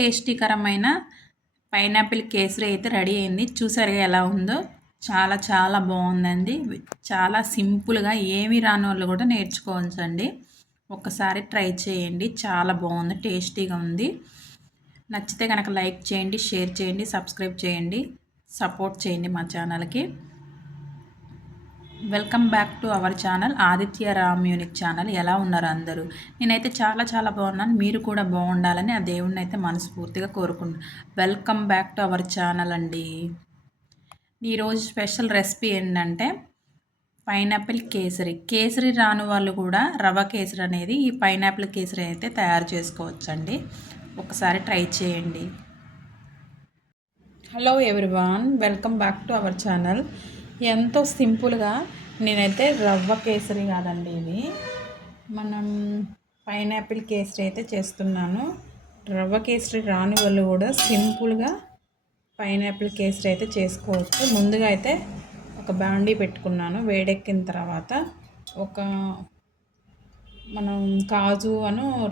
టేస్టీకరమైన pineapple kesari అయితే ready అయింది. చూసారుగా ఎలా ఉందో, చాలా చాలా బాగుందండి. చాలా సింపుల్గా ఏమి రాని వాళ్ళు కూడా నేర్చుకోవచ్చండి. ఒక్కసారి ట్రై చేయండి, చాలా బాగుంది, టేస్టీగా ఉంది. నచ్చితే కనుక లైక్ చేయండి, షేర్ చేయండి, సబ్స్క్రైబ్ చేయండి, సపోర్ట్ చేయండి మా ఛానల్కి. Welcome back to our channel Aditya Ram unique channel. ఎలా ఉన్నారు అందరూ? నేనైతే చాలా చాలా బాగున్నాను. మీరు కూడా బాగుండాలని ఆ దేవుణ్ణి అయితే మనస్ఫూర్తిగా కోరుకుంటున్నాను. Welcome back to our channel అండి. ఈరోజు స్పెషల్ రెసిపీ ఏంటంటే పైనాపిల్ కేసరి. కేసరి రాని వాళ్ళు కూడా రవ్వ కేసరి అనేది ఈ పైనాపిల్ కేసరి అయితే తయారు చేసుకోవచ్చండి. ఒకసారి ట్రై చేయండి. Hello everyone, welcome back to our channel. ఎంతో సింపుల్గా నేనైతే రవ్వ కేసరి కాదండి, ఇది మనం పైనాపిల్ కేసరి అయితే చేస్తున్నాను. రవ్వ కేసరి రాని వాళ్ళు కూడా సింపుల్గా పైనాపిల్ కేసరి అయితే చేసుకోవచ్చు. ముందుగా అయితే ఒక బాండీ పెట్టుకున్నాను. వేడెక్కిన తర్వాత మనం కాజు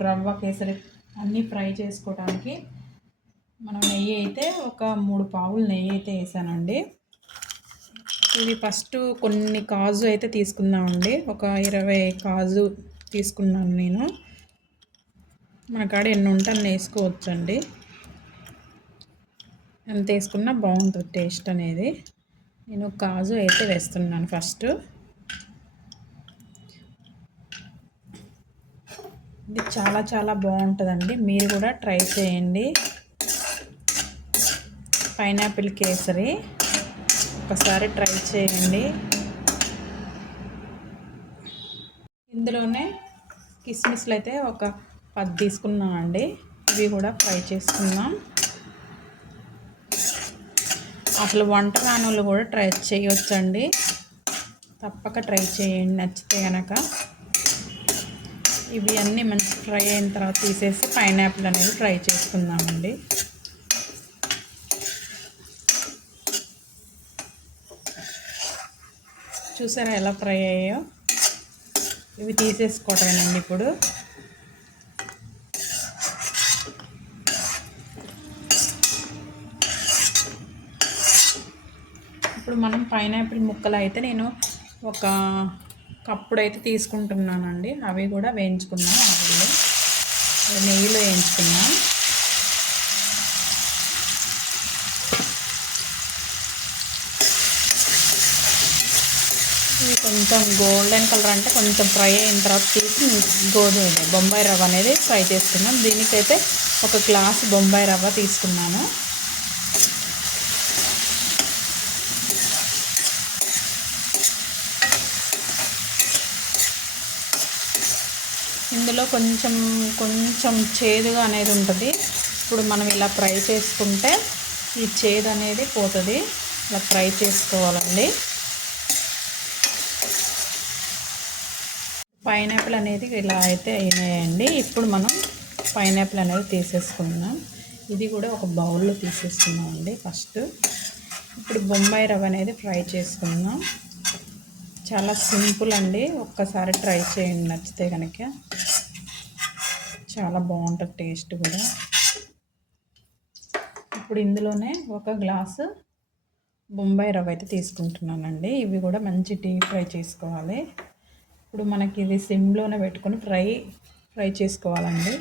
రవ్వ కేసరి అన్నీ ఫ్రై చేసుకోవడానికి మనం నెయ్యి అయితే ఒక 3 పావులు నెయ్యి అయితే వేసానండి. ఇవి ఫస్ట్ కొన్ని కాజు అయితే తీసుకున్నామండి. ఒక 20 కాజు తీసుకున్నాను నేను. మన కాడ ఎన్ని ఉంటే అన్ని వేసుకోవచ్చండి. ఎంత వేసుకున్నా బాగుంటుంది టేస్ట్ అనేది. నేను కాజు అయితే వేస్తున్నాను ఫస్ట్. ఇది చాలా చాలా బాగుంటుందండి, మీరు కూడా ట్రై చేయండి. పైనాపిల్ కేసరి ఒకసారి ట్రై చేయండి. ఇందులోనే కిస్మిస్లు అయితే ఒక 10 తీసుకున్నామండి. ఇవి కూడా ఫ్రై చేసుకుందాం. అసలు వంట రాని వాళ్ళు కూడా ట్రై చేయొచ్చండి. తప్పక ట్రై చేయండి నచ్చితే కనుక. ఇవి అన్నీ మంచి ఫ్రై అయిన తర్వాత తీసేసి పైనాపిల్ అనేది ఫ్రై చేసుకుందామండి. చూసారా ఎలా ఫ్రై అయ్యాయో? ఇవి తీసేసుకోవటమేనండి ఇప్పుడు. ఇప్పుడు మనం పైనాపిల్ ముక్కలు అయితే నేను ఒక కప్పుడు అయితే తీసుకుంటున్నానండి. అవి కూడా వేయించుకున్నాం, ఆయిల్లో నెయ్యిలో వేయించుకున్నాం. ఇవి కొంచెం గోల్డెన్ కలర్ అంటే కొంచెం ఫ్రై అయిన తర్వాత తీసి బొంబాయి రవ్వ అనేది ఫ్రై చేసుకున్నాం. దీనికైతే ఒక గ్లాస్ బొంబాయి రవ్వ తీసుకున్నాను. ఇందులో కొంచెం కొంచెం చేదుగా అనేది ఉంటుంది. ఇప్పుడు మనం ఇలా ఫ్రై చేసుకుంటే ఈ చేదు అనేది పోతుంది. ఇలా ఫ్రై చేసుకోవాలండి. పైనాపిల్ అనేది ఇలా అయితే అయినాయండి. ఇప్పుడు మనం పైనాపిల్ అనేది తీసేసుకుందాం. ఇది కూడా ఒక బౌల్లో తీసేసుకుందాం అండి ఫస్ట్. ఇప్పుడు బొంబాయి రవ్వ అనేది ఫ్రై చేసుకుందాం. చాలా సింపుల్ అండి, ఒక్కసారి ట్రై చేయండి నచ్చితే కనుక. చాలా బాగుంటుంది టేస్ట్ కూడా. ఇప్పుడు ఇందులోనే ఒక గ్లాసు బొంబాయి రవ్వ అయితే తీసుకుంటున్నానండి. ఇవి కూడా మంచి డీప్ ఫ్రై చేసుకోవాలి. ఇప్పుడు మనకి ఇది సిమ్లోనే పెట్టుకొని ఫ్రై చేసుకోవాలండి.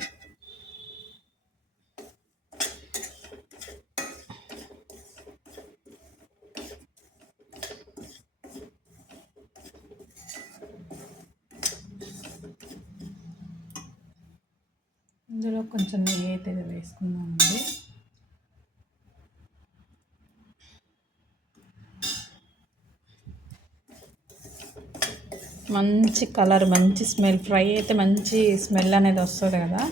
ఇందులో కొంచెం నెయ్యి అయితే వేసుకున్నామండి. మంచి కలర్, మంచి స్మెల్, ఫ్రై అయితే మంచి స్మెల్ అనేది వస్తుంది కదా,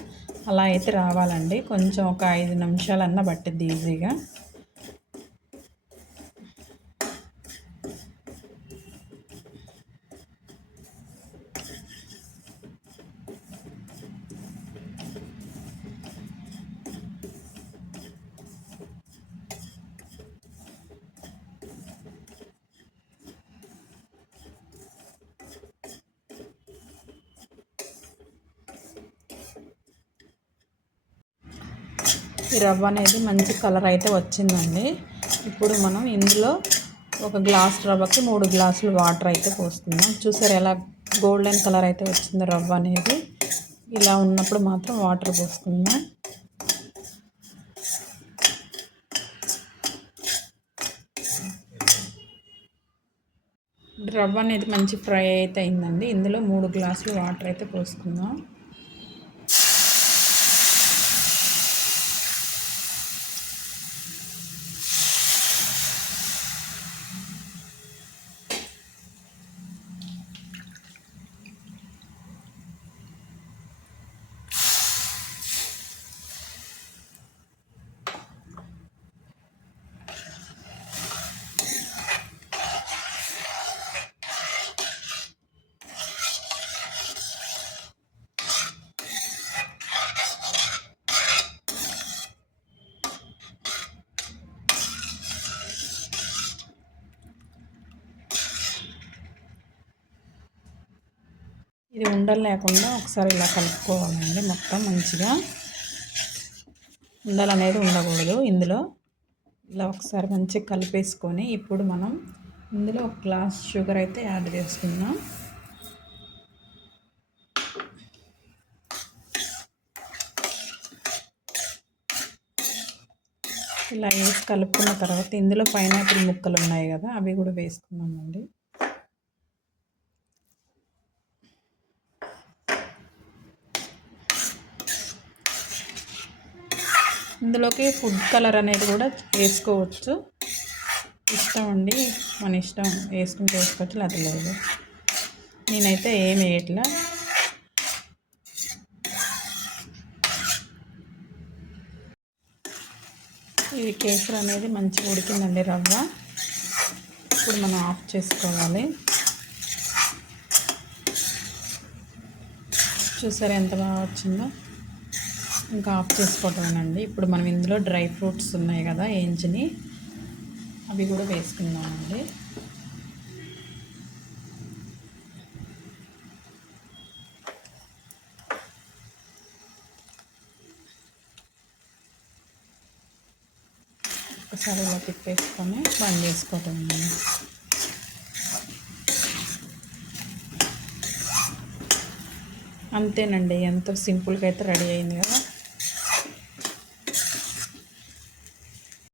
అలా అయితే రావాలండి. కొంచెం ఒక 5 నిమిషాలన్నా పట్టిద్ది ఈజీగా. ఈ రవ్వ అనేది మంచి కలర్ అయితే వచ్చిందండి. ఇప్పుడు మనం ఇందులో ఒక గ్లాస్ రవ్వకి 3 గ్లాసులు వాటర్ అయితే పోస్తున్నాం. చూసారు ఎలా గోల్డెన్ కలర్ అయితే వచ్చింది రవ్వ అనేది. ఇలా ఉన్నప్పుడు మాత్రం వాటర్ పోసుకుందాం. రవ్వ అనేది మంచి ఫ్రై అయితే అయిందండి. ఇందులో 3 గ్లాసులు వాటర్ అయితే పోసుకుందాం. ఇది ఉండలు లేకుండా ఒకసారి ఇలా కలుపుకోవాలండి. మొత్తం మంచిగా ఉండలు అనేది ఉండకూడదు. ఇందులో ఇలా ఒకసారి మంచిగా కలిపేసుకొని ఇప్పుడు మనం ఇందులో ఒక గ్లాస్ షుగర్ అయితే యాడ్ చేసుకుందాం. ఇలా వేసి కలుపుకున్న తర్వాత ఇందులో పైనాపిల్ ముక్కలు ఉన్నాయి కదా, అవి కూడా వేసుకున్నామండి. ఇందులోకి ఫుడ్ కలర్ అనేది కూడా వేసుకోవచ్చు. ఇష్టం అండి, మన ఇష్టం, వేసుకుంటే వేసుకోవచ్చు లేదా లేదు. నేనైతే ఏం వేయట్లా. ఇది కేసరి అనేది మంచిగా ఉడికిందండి రవ్వ. ఇప్పుడు మనం ఆఫ్ చేసుకోవాలి. చూసారా ఎంత బాగా వచ్చిందో. ఇంకా ఆఫ్ చేసుకోవటమేనండి. ఇప్పుడు మనం ఇందులో డ్రై ఫ్రూట్స్ ఉన్నాయి కదా వేయించిని, అవి కూడా వేసుకుందామండి. ఒకసారి ఇలా తిప్పేసుకొని బంద్ చేసుకోవటమేనండి. అంతేనండి, ఎంతో సింపుల్గా అయితే రెడీ అయింది కదా.